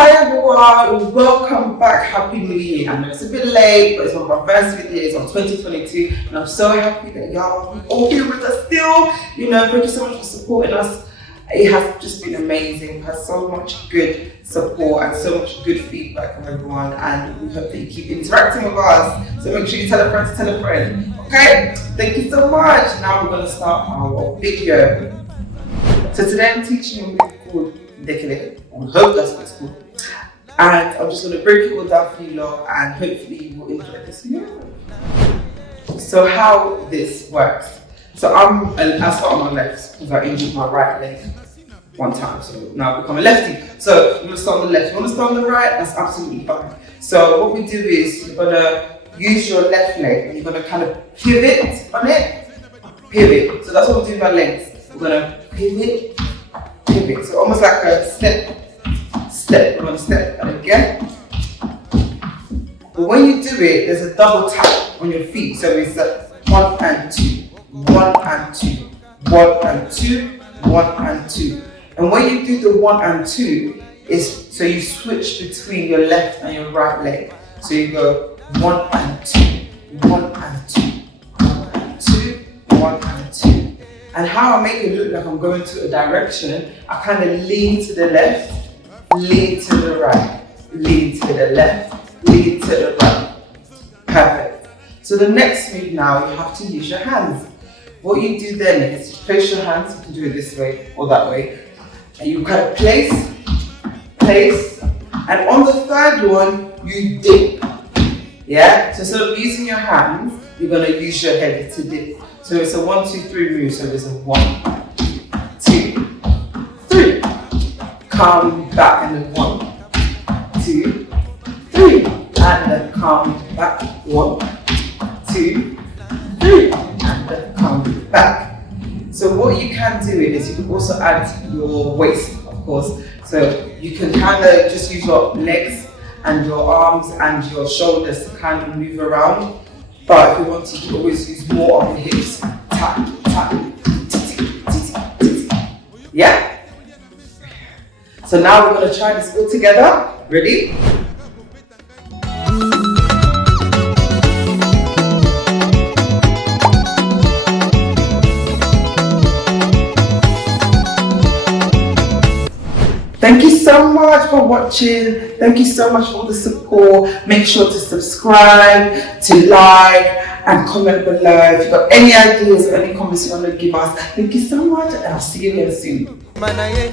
Hi everyone, welcome back. Happy New Year. I know it's a bit late, but it's one of our first videos of 2022, and I'm so happy that y'all are all here with us still. You know, thank you so much for supporting us. It has just been amazing. We've had so much good support and so much good feedback from everyone, and we hope that you keep interacting with us. So make sure you tell a friend to tell a friend. Okay? Thank you so much. Now we're going to start our video. So today I'm teaching you a move called NDEKELE. I hope that's what it's called. And I'm just going to break it all down for you lot, and hopefully you will enjoy this video. So how this works. So I start on my left because I injured my right leg one time. So now I've become a lefty. So I'm going to start on the left. If you want to start on the right, that's absolutely fine. So what we do is you're going to use your left leg and you're going to kind of pivot on it. Pivot. So that's what we do with our legs. We're going to pivot. Pivot. So almost like a step. We're going to step and again. But when you do it, there's a double tap on your feet. So it's a 1 and 2, 1 and 2, 1 and 2, 1 and 2. And when you do the 1 and 2, is so you switch between your left and your right leg. So you go 1 and 2, 1 and 2, 1 and 2, 1 and 2. And how I make it look like I'm going to a direction, I kind of lean to the left, lean to the right, lean to the left, lean to the right. Perfect. So the next move now, you have to use your hands. What you do then is you place your hands, you can do it this way or that way, and you kind of place, and on the third one, you dip. Yeah? So instead of using your hands, you're going to use your head to dip. So it's a 1, 2, 3 move. So it's a 1, 2, 3. Come back and then 1, 2, 3. And then come back. 1, 2, 3. And then come back. So what you can do is you can also add your waist, of course. So you can kind of just use your legs and your arms and your shoulders to kind of move around. But if you want to, you can always use more of the hips. Tap, tap, yeah? So now we're going to try this all together. Ready? Thank you so much for watching. Thank you so much for the support. Make sure to subscribe, to like, and comment below. If you've got any ideas or any comments you want to give us, thank you so much, and I'll see you again soon. Mario,